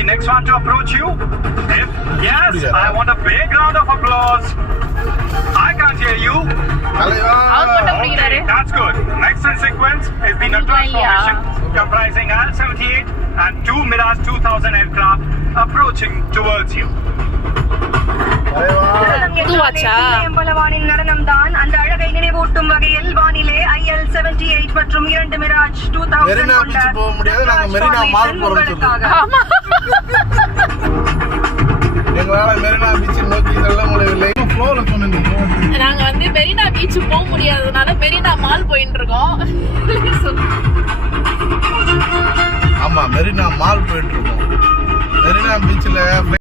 the next one to approach you? If yes, I want a big round of applause. I can't hear you. Okay, that's good. Next in sequence is the Natran formation, comprising IL-78 and 2 Mirage 2000 aircraft approaching towards you. எம்பலவானின் நடனம் தான் அந்த அழகை நினைவூட்டும் வகையில் வானிலே IL-78 மற்றும் 2 Mirage 2000 நாங்க வந்து மெரினா பீச் போக முடியாததுனால மெரினா மால் போயிட்டு இருக்கோம். ஆமா மெரினா மால் போயிட்டு இருக்கோம். மெரினா பீச்ல